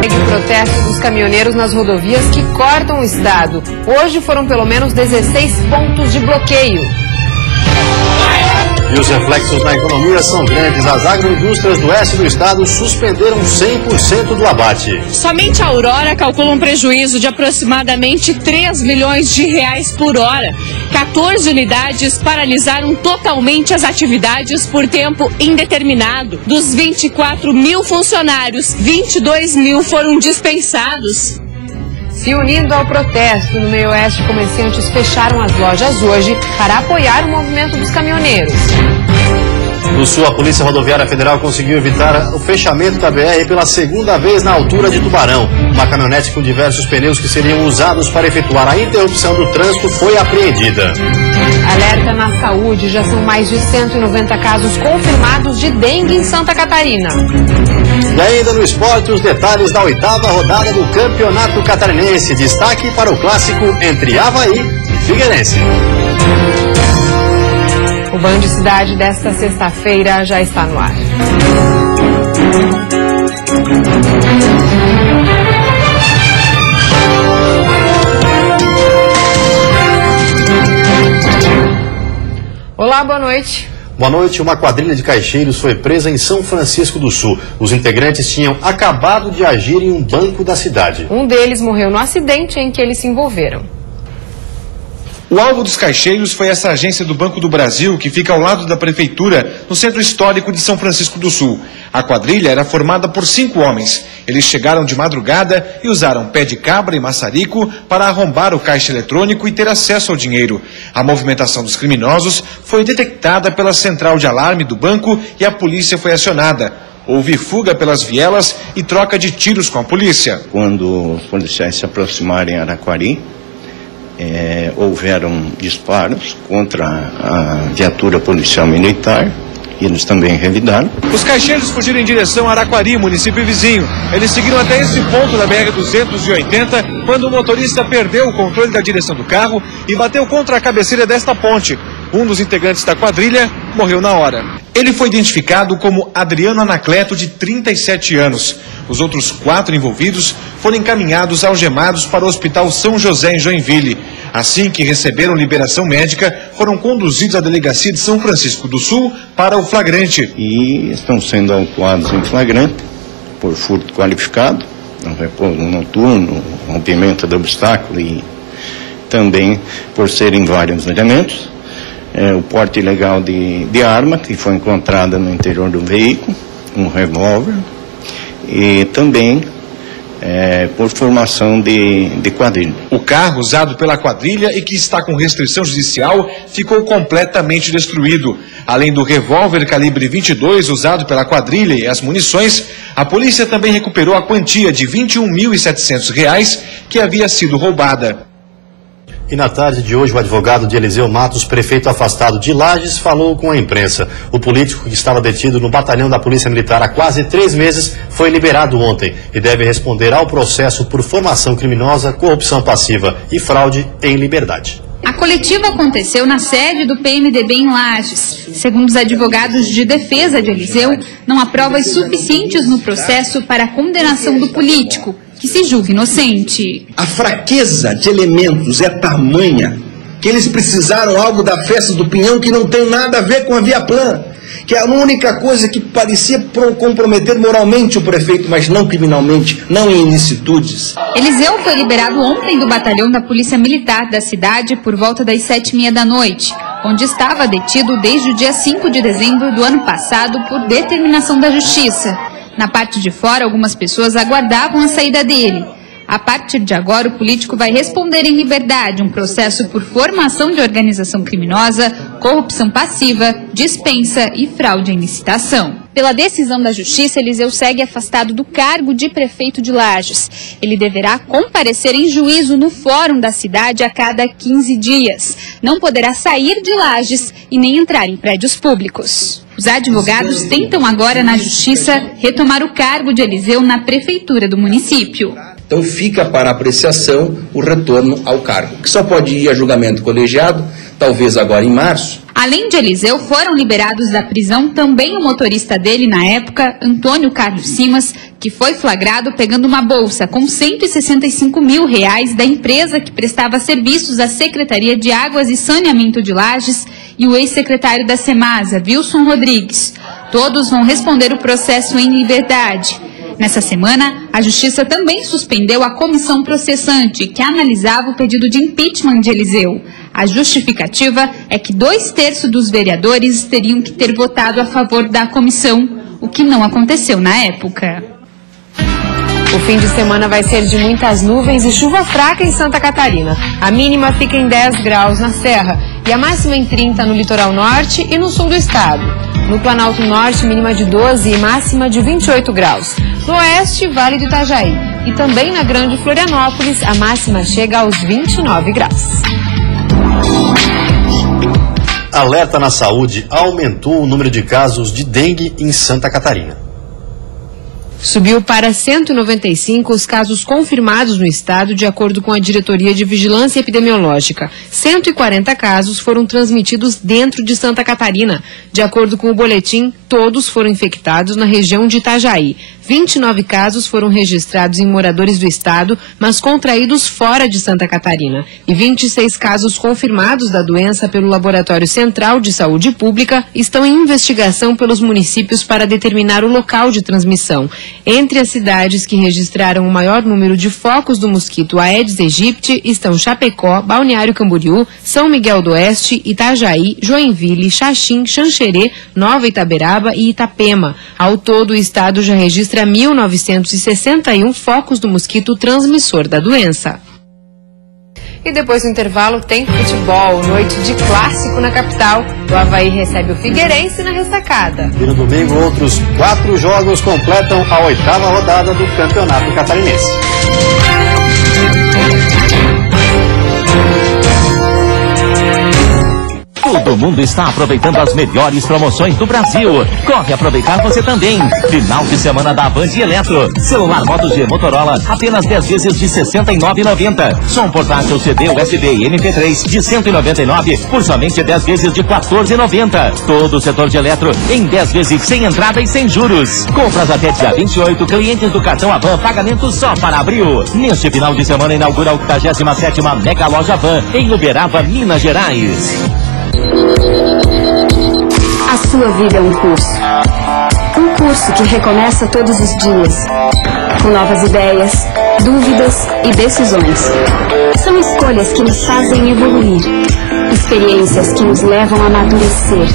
O protesto dos caminhoneiros nas rodovias que cortam o estado. Hoje foram pelo menos 16 pontos de bloqueio. E os reflexos na economia são grandes. As agroindústrias do oeste do estado suspenderam 100% do abate. Somente a Aurora calcula um prejuízo de aproximadamente 3 milhões de reais por hora. 14 unidades paralisaram totalmente as atividades por tempo indeterminado. Dos 24 mil funcionários, 22 mil foram dispensados. Se unindo ao protesto no meio oeste, comerciantes fecharam as lojas hoje para apoiar o movimento dos caminhoneiros. No sul, a Polícia Rodoviária Federal conseguiu evitar o fechamento da BR pela segunda vez na altura de Tubarão. Uma caminhonete com diversos pneus que seriam usados para efetuar a interrupção do trânsito foi apreendida. Alerta na saúde, já são mais de 190 casos confirmados de dengue em Santa Catarina. E ainda no esporte, os detalhes da 8ª rodada do Campeonato Catarinense. Destaque para o clássico entre Avaí e Figueirense. O Band Cidade desta sexta-feira já está no ar. Olá, boa noite. Boa noite. Uma quadrilha de caixeiros foi presa em São Francisco do Sul. Os integrantes tinham acabado de agir em um banco da cidade. Um deles morreu no acidente em que eles se envolveram. O alvo dos caixeiros foi essa agência do Banco do Brasil, que fica ao lado da prefeitura, no centro histórico de São Francisco do Sul. A quadrilha era formada por 5 homens. Eles chegaram de madrugada e usaram pé de cabra e maçarico para arrombar o caixa eletrônico e ter acesso ao dinheiro. A movimentação dos criminosos foi detectada pela central de alarme do banco e a polícia foi acionada. Houve fuga pelas vielas e troca de tiros com a polícia. Quando os policiais se aproximaram em Araquari, houveram disparos contra a viatura policial militar e eles também revidaram. Os caixeiros fugiram em direção a Araquari, município vizinho. Eles seguiram até esse ponto da BR-280 quando o motorista perdeu o controle da direção do carro e bateu contra a cabeceira desta ponte. Um dos integrantes da quadrilha morreu na hora. Ele foi identificado como Adriano Anacleto, de 37 anos. Os outros 4 envolvidos foram encaminhados algemados para o Hospital São José, em Joinville. Assim que receberam liberação médica, foram conduzidos à delegacia de São Francisco do Sul para o flagrante. E estão sendo autuados em flagrante por furto qualificado, repouso noturno, rompimento de obstáculo e também por serem vários elementos. O porte ilegal de arma, que foi encontrada no interior do veículo, um revólver, e também por formação de quadrilha. O carro usado pela quadrilha e que está com restrição judicial ficou completamente destruído. Além do revólver calibre 22 usado pela quadrilha e as munições, a polícia também recuperou a quantia de R$ 21.700 que havia sido roubada. E na tarde de hoje, o advogado de Eliseu Matos, prefeito afastado de Lages, falou com a imprensa. O político que estava detido no batalhão da Polícia Militar há quase 3 meses foi liberado ontem e deve responder ao processo por formação criminosa, corrupção passiva e fraude em liberdade. A coletiva aconteceu na sede do PMDB em Lages. Segundo os advogados de defesa de Eliseu, não há provas suficientes no processo para a condenação do político, que se julga inocente. A fraqueza de elementos é tamanha que eles precisaram algo da festa do Pinhão que não tem nada a ver com a Via Plana, que é a única coisa que parecia comprometer moralmente o prefeito, mas não criminalmente, não em ilicitudes. Eliseu foi liberado ontem do batalhão da Polícia Militar da cidade por volta das 7h30 da noite, onde estava detido desde o dia 5 de dezembro do ano passado por determinação da Justiça. Na parte de fora, algumas pessoas aguardavam a saída dele. A partir de agora, o político vai responder em liberdade um processo por formação de organização criminosa, corrupção passiva, dispensa e fraude em licitação. Pela decisão da Justiça, Eliseu segue afastado do cargo de prefeito de Lages. Ele deverá comparecer em juízo no fórum da cidade a cada 15 dias. Não poderá sair de Lages e nem entrar em prédios públicos. Os advogados tentam agora na Justiça retomar o cargo de Eliseu na prefeitura do município. Então fica para apreciação o retorno ao cargo, que só pode ir a julgamento colegiado talvez agora em março. Além de Eliseu, foram liberados da prisão também o motorista dele na época, Antônio Carlos Simas, que foi flagrado pegando uma bolsa com R$165 mil da empresa que prestava serviços à Secretaria de Águas e Saneamento de Lages e o ex-secretário da Semasa, Wilson Rodrigues. Todos vão responder o processo em liberdade. Nessa semana, a Justiça também suspendeu a comissão processante que analisava o pedido de impeachment de Eliseu. A justificativa é que 2/3 dos vereadores teriam que ter votado a favor da comissão, o que não aconteceu na época. O fim de semana vai ser de muitas nuvens e chuva fraca em Santa Catarina. A mínima fica em 10 graus na Serra e a máxima em 30 no litoral norte e no sul do estado. No Planalto Norte, mínima de 12 e máxima de 28 graus. No oeste, Vale do Itajaí. E também na Grande Florianópolis, a máxima chega aos 29 graus. Alerta na saúde, aumentou o número de casos de dengue em Santa Catarina. Subiu para 195 os casos confirmados no estado, de acordo com a Diretoria de Vigilância Epidemiológica. 140 casos foram transmitidos dentro de Santa Catarina. De acordo com o boletim, todos foram infectados na região de Itajaí. 29 casos foram registrados em moradores do estado, mas contraídos fora de Santa Catarina. E 26 casos confirmados da doença pelo Laboratório Central de Saúde Pública estão em investigação pelos municípios para determinar o local de transmissão. Entre as cidades que registraram o maior número de focos do mosquito Aedes aegypti estão Chapecó, Balneário Camboriú, São Miguel do Oeste, Itajaí, Joinville, Xaxim, Xanxerê, Nova Itaberaba e Itapema. Ao todo, o estado já registra 1.961 focos do mosquito transmissor da doença. E depois do intervalo tem futebol, noite de clássico na capital. O Avaí recebe o Figueirense na ressacada. E no domingo, outros 4 jogos completam a 8ª rodada do Campeonato Catarinense. Todo mundo está aproveitando as melhores promoções do Brasil. Corre aproveitar você também. Final de semana da Band Eletro. Celular Moto G Motorola, apenas 10 vezes de R$ 69,90. Som portátil CD USB e MP3 de R$ 199 por somente 10 vezes de R$ 14,90. Todo o setor de eletro em 10 vezes sem entrada e sem juros. Compras até dia 28, clientes do cartão Avan, pagamento só para abril. Neste final de semana inaugura a 87ª Mega Loja Avan em Uberaba, Minas Gerais. A sua vida é um curso. Um curso que recomeça todos os dias, com novas ideias, dúvidas e decisões. São escolhas que nos fazem evoluir, experiências que nos levam a amadurecer.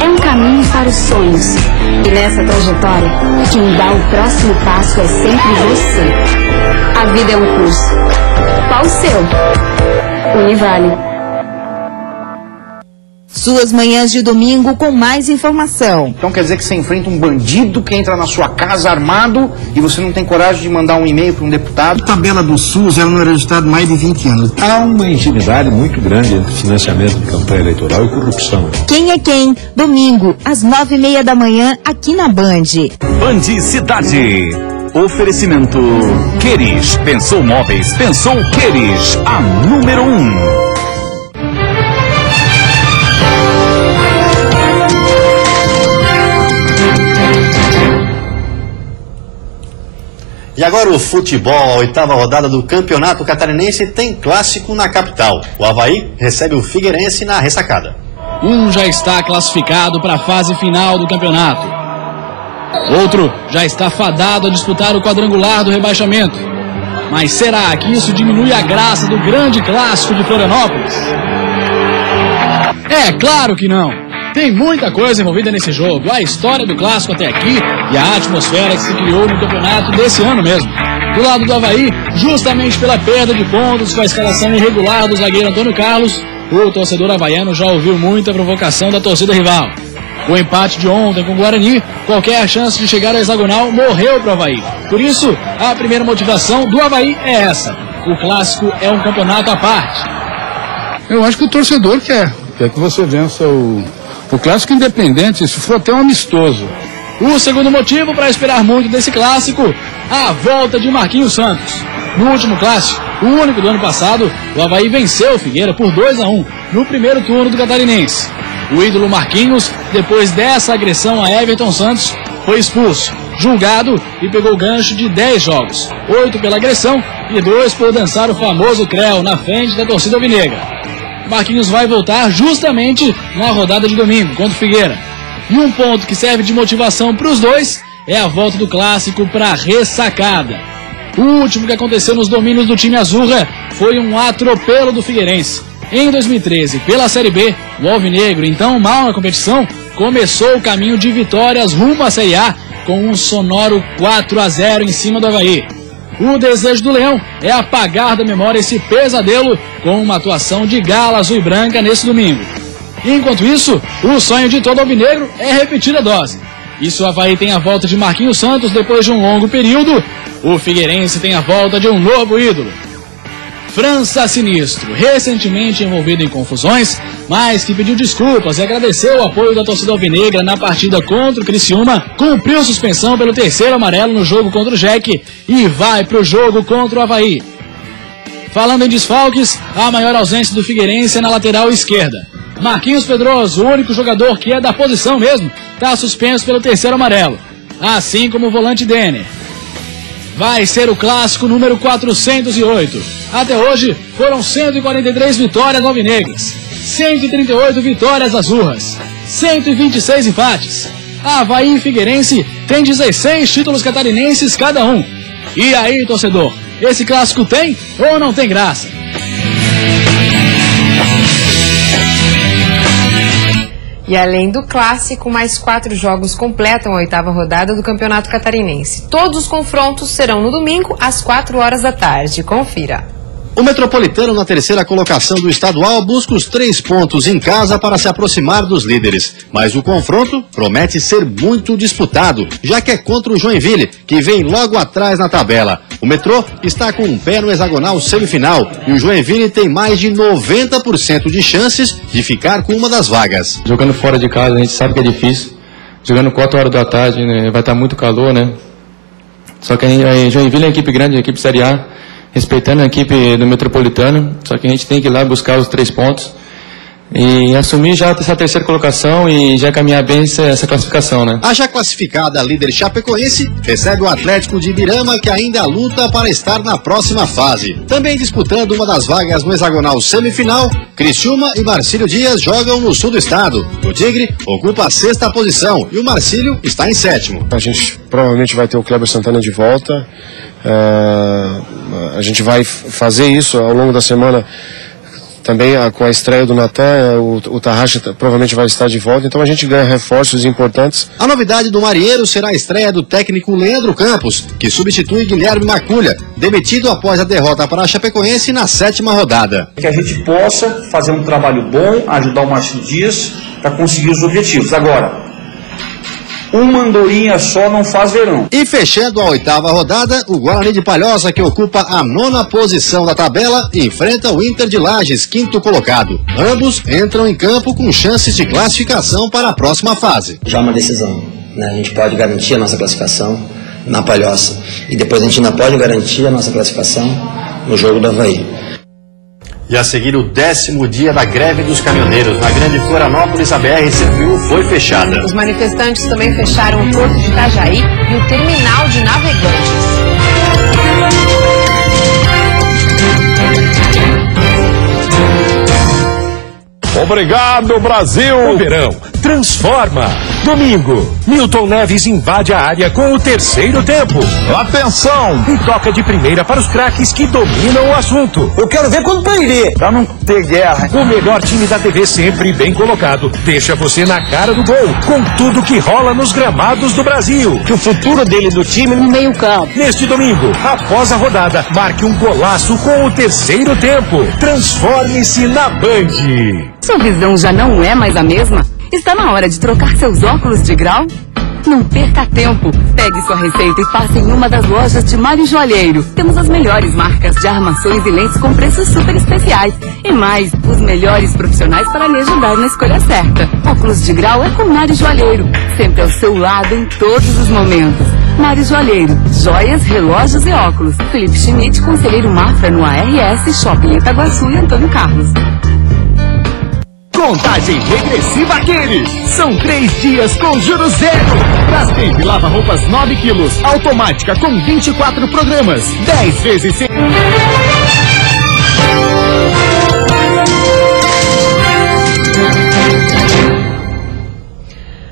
É um caminho para os sonhos. E nessa trajetória, quem dá o próximo passo é sempre você. A vida é um curso. Qual o seu? Univale. Suas manhãs de domingo com mais informação. Então quer dizer que você enfrenta um bandido que entra na sua casa armado e você não tem coragem de mandar um e-mail para um deputado? A tabela do SUS ela não era registrada há mais de 20 anos. Há uma intimidade muito grande entre financiamento de campanha eleitoral e corrupção. Quem é quem? Domingo, às 9h30 da manhã, aqui na Band. Band Cidade. Oferecimento Queris. Pensou móveis, pensou Queris. A número 1. E agora o futebol, a 8ª rodada do Campeonato Catarinense tem clássico na capital. O Avaí recebe o Figueirense na ressacada. Um já está classificado para a fase final do campeonato. Outro já está fadado a disputar o quadrangular do rebaixamento. Mas será que isso diminui a graça do grande clássico de Florianópolis? É claro que não. Tem muita coisa envolvida nesse jogo, a história do clássico até aqui e a atmosfera que se criou no campeonato desse ano mesmo. Do lado do Avaí, justamente pela perda de pontos com a escalação irregular do zagueiro Antônio Carlos, o torcedor havaiano já ouviu muita provocação da torcida rival. O empate de ontem com o Guarani, qualquer chance de chegar ao hexagonal morreu para o Avaí. Por isso, a primeira motivação do Avaí é essa. O clássico é um campeonato à parte. Eu acho que o torcedor quer que você vença o clássico independente, se for até um amistoso. O segundo motivo para esperar muito desse clássico, a volta de Marquinhos Santos. No último clássico, o único do ano passado, o Avaí venceu o Figueira por 2-1 no primeiro turno do Catarinense. O ídolo Marquinhos, depois dessa agressão a Everton Santos, foi expulso, julgado e pegou gancho de 10 jogos, 8 pela agressão e 2 por dançar o famoso creu na frente da torcida alvinegra. Marquinhos vai voltar justamente na rodada de domingo contra o Figueira. E um ponto que serve de motivação para os dois é a volta do clássico para a ressacada. O último que aconteceu nos domínios do time Azurra foi um atropelo do Figueirense. Em 2013, pela Série B, o alvinegro, então mal na competição, começou o caminho de vitórias rumo à Série A com um sonoro 4-0 em cima do Avaí. O desejo do Leão é apagar da memória esse pesadelo com uma atuação de gala azul e branca nesse domingo. Enquanto isso, o sonho de todo alvinegro é repetir a dose. E se o Avaí tem a volta de Marquinhos Santos depois de um longo período, o Figueirense tem a volta de um novo ídolo. França Sinistro, recentemente envolvido em confusões, mas que pediu desculpas e agradeceu o apoio da torcida alvinegra na partida contra o Criciúma, cumpriu suspensão pelo 3º amarelo no jogo contra o Jack e vai para o jogo contra o Avaí. Falando em desfalques, a maior ausência do Figueirense é na lateral esquerda. Marquinhos Pedroso, o único jogador que é da posição mesmo, está suspenso pelo 3º amarelo, assim como o volante Denner. Vai ser o clássico número 408. Até hoje foram 143 vitórias alvinegras, 138 vitórias azurras, 126 empates. Avaí e Figueirense têm 16 títulos catarinenses cada um. E aí, torcedor, esse clássico tem ou não tem graça? E além do clássico, mais 4 jogos completam a 8ª rodada do Campeonato Catarinense. Todos os confrontos serão no domingo, às 4 horas da tarde. Confira. O Metropolitano, na 3ª colocação do estadual, busca os 3 pontos em casa para se aproximar dos líderes. Mas o confronto promete ser muito disputado, já que é contra o Joinville, que vem logo atrás na tabela. O Metrô está com um pé no hexagonal semifinal e o Joinville tem mais de 90% de chances de ficar com uma das vagas. Jogando fora de casa, a gente sabe que é difícil. Jogando 4 horas da tarde, né, vai estar muito calor, né? Só que a Joinville é uma equipe grande, uma equipe Série A, respeitando a equipe do Metropolitano, só que a gente tem que ir lá buscar os 3 pontos e assumir já essa 3ª colocação e já caminhar bem essa classificação, né? A já classificada líder Chapecoense recebe o Atlético de Ibirama, que ainda luta para estar na próxima fase. Também disputando uma das vagas no hexagonal semifinal, Criciúma e Marcílio Dias jogam no sul do estado. O Tigre ocupa a 6ª posição e o Marcílio está em 7º. A gente provavelmente vai ter o Kleber Santana de volta. A gente vai fazer isso ao longo da semana também com a estreia do Natan. O Tarraxa provavelmente vai estar de volta, então a gente ganha reforços importantes. A novidade do Marinheiro será a estreia do técnico Leandro Campos, que substitui Guilherme Maculha, demitido após a derrota para a Chapecoense na 7ª rodada. Que a gente possa fazer um trabalho bom, ajudar o Marcílio Dias para conseguir os objetivos. Agora, uma andorinha só não faz verão. E fechando a 8ª rodada, o Guarani de Palhoça, que ocupa a 9ª posição da tabela, enfrenta o Inter de Lages, 5º colocado. Ambos entram em campo com chances de classificação para a próxima fase. Já uma decisão, né? A gente pode garantir a nossa classificação na Palhoça e depois a gente ainda pode garantir a nossa classificação no jogo do Avaí. E a seguir, o 10º dia da greve dos caminhoneiros. Na Grande Florianópolis, a BR-101 foi fechada. Os manifestantes também fecharam o porto de Itajaí e o terminal de navegantes. Obrigado, Brasil! O verão transforma. Domingo, Milton Neves invade a área com o 3º tempo. Atenção! E toca de primeira para os craques que dominam o assunto. Eu quero ver quando perder, pra não ter guerra. O melhor time da TV sempre bem colocado. Deixa você na cara do gol, com tudo que rola nos gramados do Brasil. Que o futuro dele do time no meio campo. Neste domingo, após a rodada, marque um golaço com o 3º tempo. Transforme-se na Band. Sua visão já não é mais a mesma? Está na hora de trocar seus óculos de grau? Não perca tempo. Pegue sua receita e passe em uma das lojas de Mário Joalheiro. Temos as melhores marcas de armações e lentes com preços super especiais. E mais, os melhores profissionais para lhe ajudar na escolha certa. Óculos de grau é com Mário Joalheiro. Sempre ao seu lado em todos os momentos. Mário Joalheiro, joias, relógios e óculos. Felipe Schmidt, Conselheiro Mafra no ARS, Shopping Itaguaçu e Antônio Carlos. Contagem regressiva Aqueles. São 3 dias com juros zero. Brastemp lava-roupas 9 quilos, automática com 24 programas. 10 vezes sem...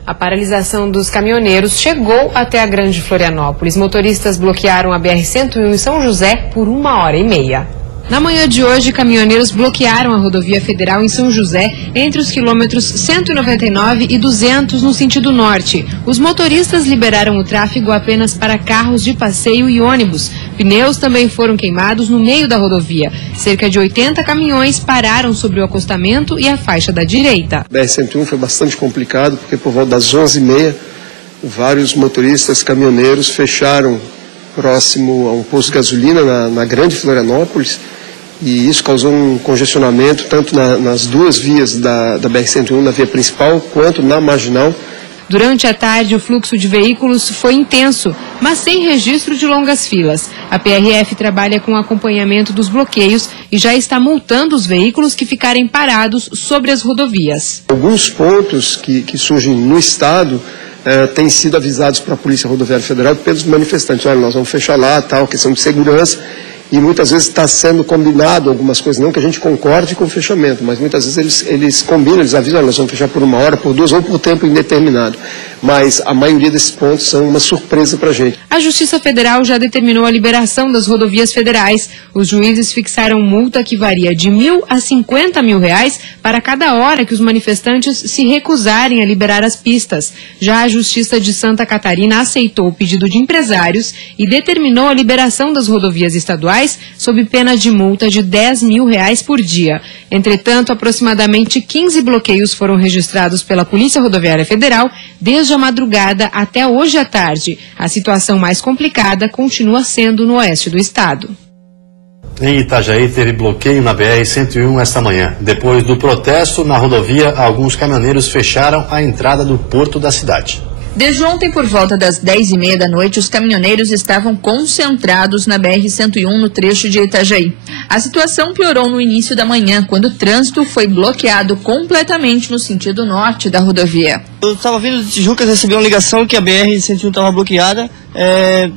A paralisação dos caminhoneiros chegou até a Grande Florianópolis. Motoristas bloquearam a BR-101 em São José por 1h30. Na manhã de hoje, caminhoneiros bloquearam a rodovia federal em São José entre os quilômetros 199 e 200 no sentido norte. Os motoristas liberaram o tráfego apenas para carros de passeio e ônibus. Pneus também foram queimados no meio da rodovia. Cerca de 80 caminhões pararam sobre o acostamento e a faixa da direita. A BR-101 foi bastante complicado porque por volta das 11h30 vários motoristas caminhoneiros fecharam próximo a um posto de gasolina na Grande Florianópolis, e isso causou um congestionamento tanto nas duas vias da BR-101, na via principal, quanto na marginal. Durante a tarde, o fluxo de veículos foi intenso, mas sem registro de longas filas. A PRF trabalha com acompanhamento dos bloqueios e já está multando os veículos que ficarem parados sobre as rodovias. Alguns pontos que surgem no estado têm sido avisados para a Polícia Rodoviária Federal pelos manifestantes. Olha, nós vamos fechar lá, tal, questão de segurança. E muitas vezes está sendo combinado algumas coisas, não que a gente concorde com o fechamento, mas muitas vezes eles combinam, eles avisam, nós vamos fechar por 1 hora, por 2 ou por tempo indeterminado. Mas a maioria desses pontos são uma surpresa para a gente. A Justiça Federal já determinou a liberação das rodovias federais. Os juízes fixaram multa que varia de R$1.000 a R$50.000 para cada hora que os manifestantes se recusarem a liberar as pistas. Já a Justiça de Santa Catarina aceitou o pedido de empresários e determinou a liberação das rodovias estaduais sob pena de multa de R$10.000 por dia. Entretanto, aproximadamente 15 bloqueios foram registrados pela Polícia Rodoviária Federal desde a madrugada até hoje à tarde. A situação mais complicada continua sendo no oeste do estado. Em Itajaí, teve bloqueio na BR-101 esta manhã. Depois do protesto na rodovia, alguns caminhoneiros fecharam a entrada do porto da cidade. Desde ontem, por volta das 10h30 da noite, os caminhoneiros estavam concentrados na BR-101 no trecho de Itajaí. A situação piorou no início da manhã, quando o trânsito foi bloqueado completamente no sentido norte da rodovia. Eu estava vindo de Tijucas, recebi uma ligação que a BR-101 estava bloqueada,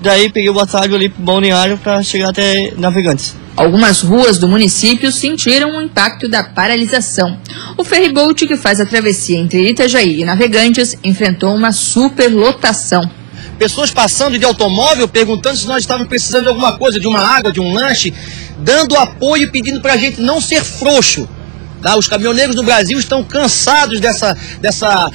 daí peguei o atalho ali para o balneário para chegar até Navegantes. Algumas ruas do município sentiram o impacto da paralisação. O ferryboat que faz a travessia entre Itajaí e Navegantes enfrentou uma superlotação. Pessoas passando de automóvel perguntando se nós estávamos precisando de alguma coisa, de uma água, de um lanche, dando apoio e pedindo para a gente não ser frouxo. Tá? Os caminhoneiros no Brasil estão cansados dessa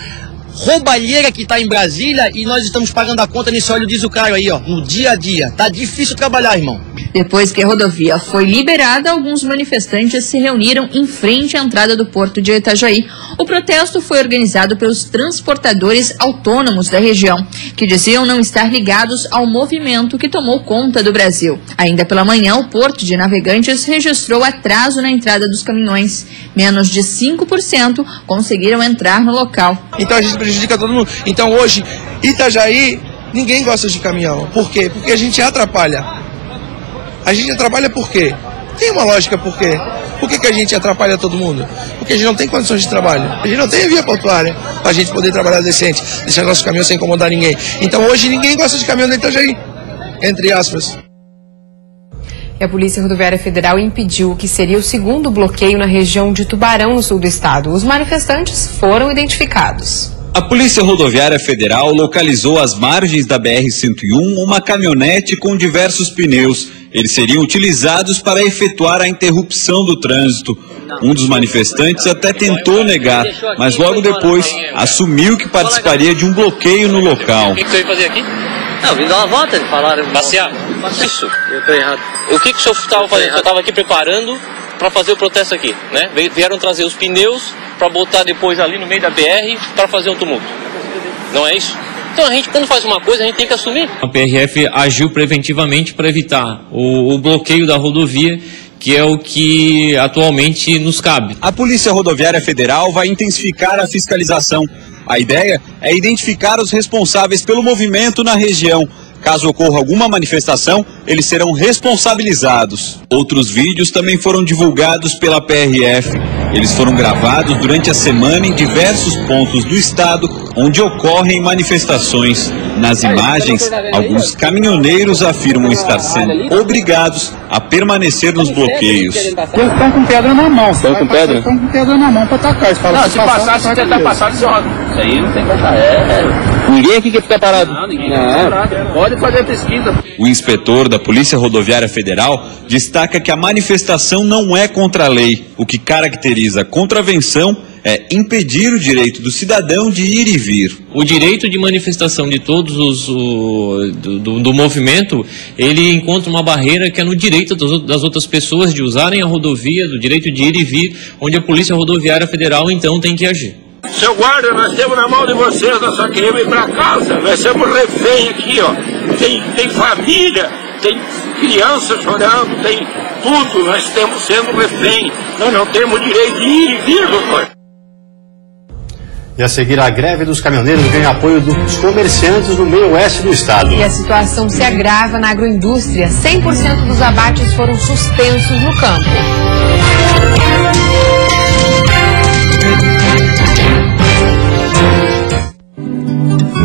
roubalheira que está em Brasília e nós estamos pagando a conta nesse óleo diesel caro aí, ó, no dia a dia. Tá difícil trabalhar, irmão. Depois que a rodovia foi liberada, alguns manifestantes se reuniram em frente à entrada do porto de Itajaí. O protesto foi organizado pelos transportadores autônomos da região, que diziam não estar ligados ao movimento que tomou conta do Brasil. Ainda pela manhã, o porto de Navegantes registrou atraso na entrada dos caminhões. Menos de 5% conseguiram entrar no local. Então a gente prejudica todo mundo. Então hoje, Itajaí, ninguém gosta de caminhão. Por quê? Porque a gente atrapalha. A gente atrapalha por quê? Tem uma lógica por quê? Por que a gente atrapalha todo mundo? Porque a gente não tem condições de trabalho. A gente não tem via portuária para a gente poder trabalhar decente, deixar nossos caminhões sem incomodar ninguém. Então hoje ninguém gosta de caminhão dentro de Itajaí, entre aspas. E a Polícia Rodoviária Federal impediu o que seria o segundo bloqueio na região de Tubarão, no sul do estado. Os manifestantes foram identificados. A Polícia Rodoviária Federal localizou às margens da BR-101 uma caminhonete com diversos pneus. Eles seriam utilizados para efetuar a interrupção do trânsito. Um dos manifestantes até tentou negar, mas logo depois assumiu que participaria de um bloqueio no local. O que você veio fazer aqui? Não, vim dar uma volta, eles falaram. Passear? Isso. Eu tô errado. O que o senhor estava fazendo? O senhor estava aqui preparando para fazer o protesto aqui, né? Vieram trazer os pneus para botar depois ali no meio da BR para fazer um tumulto. Não é isso? Então a gente, quando faz uma coisa, a gente tem que assumir. A PRF agiu preventivamente para evitar o bloqueio da rodovia, que é o que atualmente nos cabe. A Polícia Rodoviária Federal vai intensificar a fiscalização. A ideia é identificar os responsáveis pelo movimento na região. Caso ocorra alguma manifestação, eles serão responsabilizados. Outros vídeos também foram divulgados pela PRF. Eles foram gravados durante a semana em diversos pontos do estado onde ocorrem manifestações. Nas imagens, alguns caminhoneiros afirmam estar sendo obrigados a permanecer nos bloqueios. Eles estão com pedra na mão. Estão com pedra? Estão com pedra na mão para atacar. Não, se passar, se tentar passar, eles rodam. Isso aí não tem como. Ninguém aqui quer ficar parado. Não, ninguém quer parado. Pode fazer pesquisa. O inspetor da Polícia Rodoviária Federal destaca que a manifestação não é contra a lei. O que caracteriza a contravenção é impedir o direito do cidadão de ir e vir. O direito de manifestação de todos do movimento, ele encontra uma barreira que é no direito das outras pessoas de usarem a rodovia, do direito de ir e vir, onde a Polícia Rodoviária Federal então tem que agir. Seu guarda, nós temos na mão de vocês, nós só queremos ir para casa. Nós somos refém aqui, ó. Tem família, tem criança chorando, tem tudo. Nós estamos sendo refém. Nós não temos direito de ir e vir, doutor. E a seguir, a greve dos caminhoneiros ganha apoio dos comerciantes no meio oeste do estado. E a situação se agrava na agroindústria. 100% dos abates foram suspensos no campo.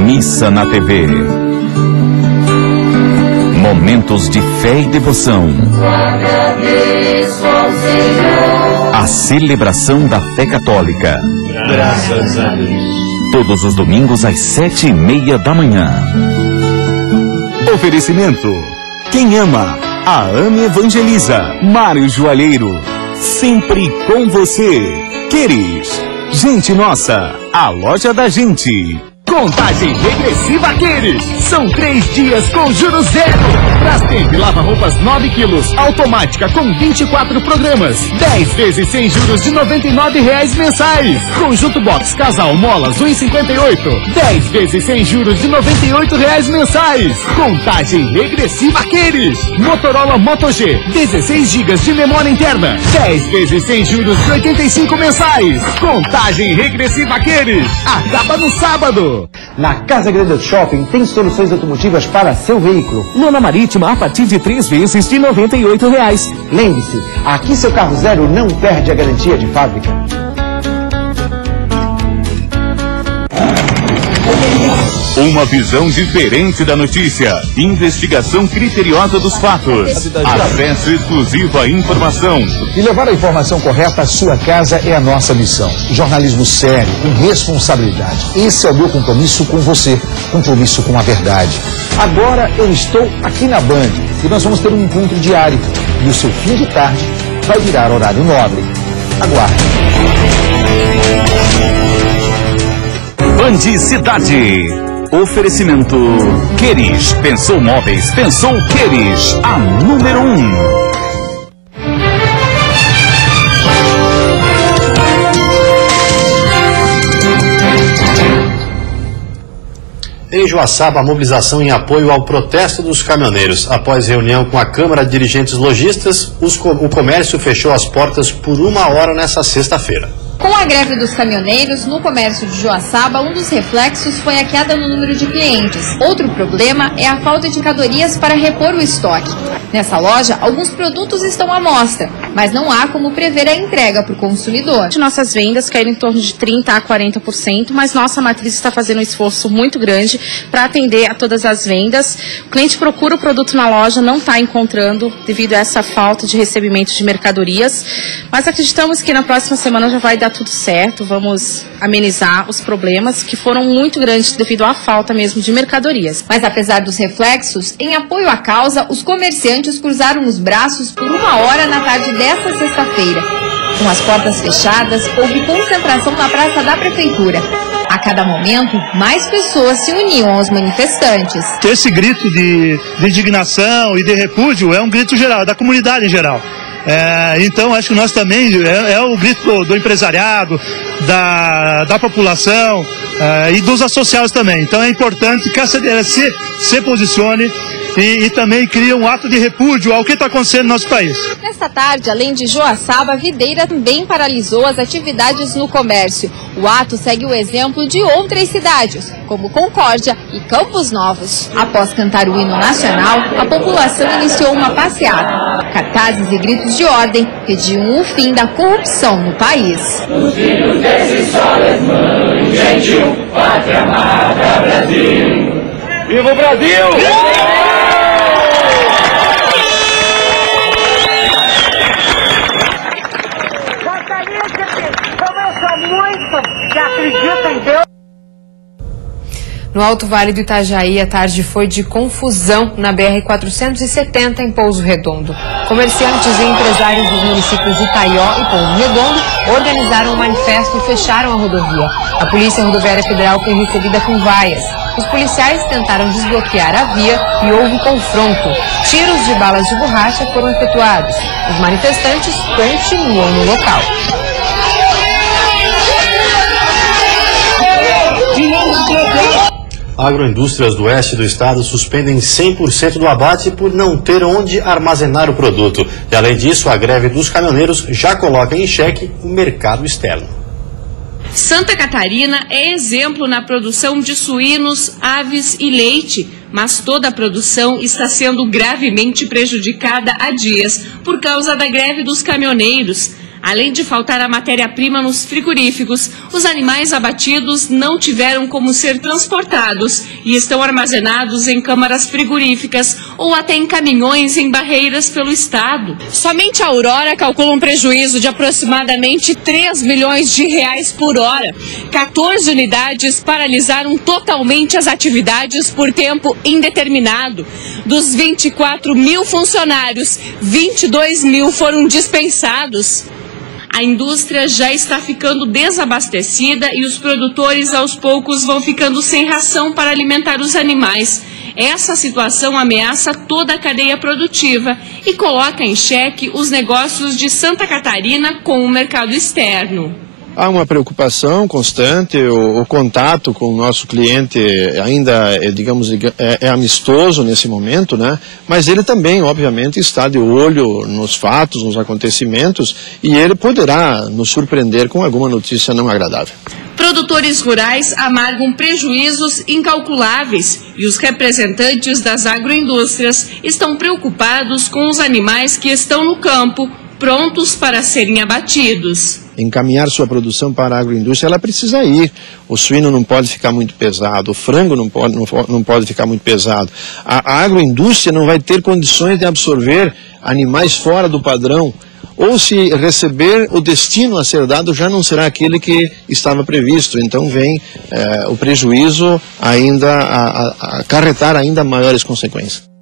Missa na TV. Momentos de fé e devoção. A celebração da fé católica. Graças a Deus. Todos os domingos às 7:30 da manhã. Oferecimento. Quem ama, a AME evangeliza. Mário Joalheiro. Sempre com você. Queres. Gente Nossa, a loja da gente. Contagem regressiva Queres. São 3 dias com juros zero. Brastemp lava-roupas 9 quilos, automática com 24 programas. 10 vezes sem juros de R$ 99,00 mensais. Conjunto Box Casal Molas 1,58. 10 vezes sem juros de R$ 98,00 mensais. Contagem regressiva Queres. Motorola Moto G, 16 GB de memória interna. 10 vezes sem juros de R$ 85 mensais. Contagem regressiva Queres. Acaba no sábado. Na Casa Grande Shopping tem soluções automotivas para seu veículo. Lona Marítima a partir de 3 vezes de R$ 98,00. Lembre-se, aqui seu carro zero não perde a garantia de fábrica. Uma visão diferente da notícia. Investigação criteriosa dos fatos. Acesso exclusivo à informação. E levar a informação correta à sua casa é a nossa missão. Jornalismo sério, com responsabilidade. Esse é o meu compromisso com você. Compromisso com a verdade. Agora eu estou aqui na Band e nós vamos ter um encontro diário. E o seu fim de tarde vai virar horário nobre. Aguarde. Band Cidade. Oferecimento Queres. Pensou móveis, pensou Queres. A número 1. Em Joaçaba, a mobilização em apoio ao protesto dos caminhoneiros. Após reunião com a Câmara de Dirigentes Lojistas, o comércio fechou as portas por 1 hora nesta sexta-feira. Com a greve dos caminhoneiros, no comércio de Joaçaba, um dos reflexos foi a queda no número de clientes. Outro problema é a falta de mercadorias para repor o estoque. Nessa loja, alguns produtos estão à mostra, mas não há como prever a entrega para o consumidor. Nossas vendas caíram em torno de 30% a 40%, mas nossa matriz está fazendo um esforço muito grande para atender a todas as vendas. O cliente procura o produto na loja, não está encontrando devido a essa falta de recebimento de mercadorias, mas acreditamos que na próxima semana já vai dar tudo certo, vamos amenizar os problemas que foram muito grandes devido à falta mesmo de mercadorias. Mas apesar dos reflexos, em apoio à causa, os comerciantes cruzaram os braços por 1 hora na tarde desta sexta-feira. Com as portas fechadas, houve concentração na praça da prefeitura. A cada momento, mais pessoas se uniam aos manifestantes. Esse grito de indignação e de repúdio é um grito geral, da comunidade em geral. Então acho que nós também, é o grito do empresariado, da população e dos associados também. Então é importante que a CDL se posicione e também cria um ato de repúdio ao que está acontecendo no nosso país. Nesta tarde, além de Joaçaba, Videira também paralisou as atividades no comércio. O ato segue o exemplo de outras cidades, como Concórdia e Campos Novos. Após cantar o hino nacional, a população iniciou uma passeata. Cartazes e gritos de ordem pediam o fim da corrupção no país. Os filhos desses soles, mãe, gentil, pátria amada, Brasil. Viva o Brasil! Gostaria de dizer, como eu sou muito que acredito em Deus. No Alto Vale do Itajaí, a tarde foi de confusão na BR-470 em Pouso Redondo. Comerciantes e empresários dos municípios Itaió e Pouso Redondo organizaram um manifesto e fecharam a rodovia. A Polícia Rodoviária Federal foi recebida com vaias. Os policiais tentaram desbloquear a via e houve confronto. Tiros de balas de borracha foram efetuados. Os manifestantes continuam no local. Agroindústrias do oeste do estado suspendem 100% do abate por não ter onde armazenar o produto. E além disso, a greve dos caminhoneiros já coloca em xeque o mercado externo. Santa Catarina é exemplo na produção de suínos, aves e leite, mas toda a produção está sendo gravemente prejudicada há dias por causa da greve dos caminhoneiros. Além de faltar a matéria-prima nos frigoríficos, os animais abatidos não tiveram como ser transportados e estão armazenados em câmaras frigoríficas ou até em caminhões em barreiras pelo estado. Somente a Aurora calcula um prejuízo de aproximadamente 3 milhões de reais por hora. 14 unidades paralisaram totalmente as atividades por tempo indeterminado. Dos 24 mil funcionários, 22 mil foram dispensados. A indústria já está ficando desabastecida e os produtores aos poucos vão ficando sem ração para alimentar os animais. Essa situação ameaça toda a cadeia produtiva e coloca em xeque os negócios de Santa Catarina com o mercado externo. Há uma preocupação constante, o contato com o nosso cliente ainda, é amistoso nesse momento, né? Mas ele também, obviamente, está de olho nos fatos, nos acontecimentos, e ele poderá nos surpreender com alguma notícia não agradável. Produtores rurais amargam prejuízos incalculáveis e os representantes das agroindústrias estão preocupados com os animais que estão no campo, prontos para serem abatidos. Encaminhar sua produção para a agroindústria, ela precisa ir. O suíno não pode ficar muito pesado, o frango não pode ficar muito pesado. A agroindústria não vai ter condições de absorver animais fora do padrão. Ou se receber, o destino a ser dado já não será aquele que estava previsto. Então vem o prejuízo ainda a acarretar ainda maiores consequências.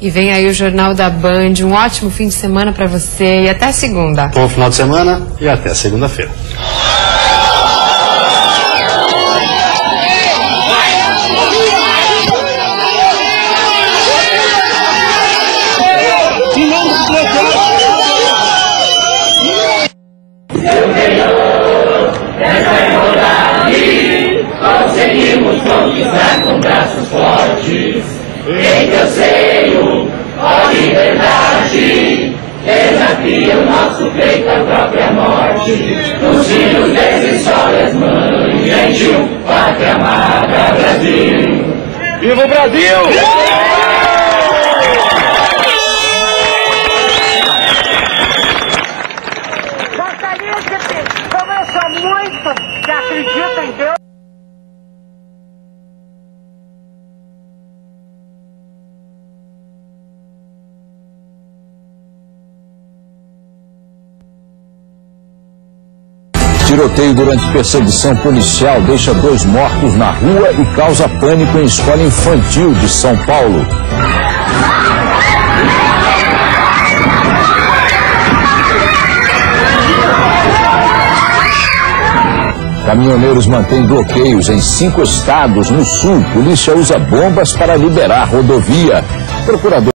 E vem aí o Jornal da Band. Um ótimo fim de semana para você e até segunda. Bom final de semana e até segunda-feira. Conseguimos conquistar com braços fortes. Em teu seio, ó liberdade, desafia o nosso peito à própria morte. Nos filhos desses soles, mãe, gentil, pátria amada, Brasil. Viva o Brasil! Gostaria de dizer, como eu sou muito que acredito em Deus. Tiroteio durante perseguição policial deixa 2 mortos na rua e causa pânico em escola infantil de São Paulo. Caminhoneiros mantêm bloqueios em 5 estados no sul. Polícia usa bombas para liberar rodovia. Procurador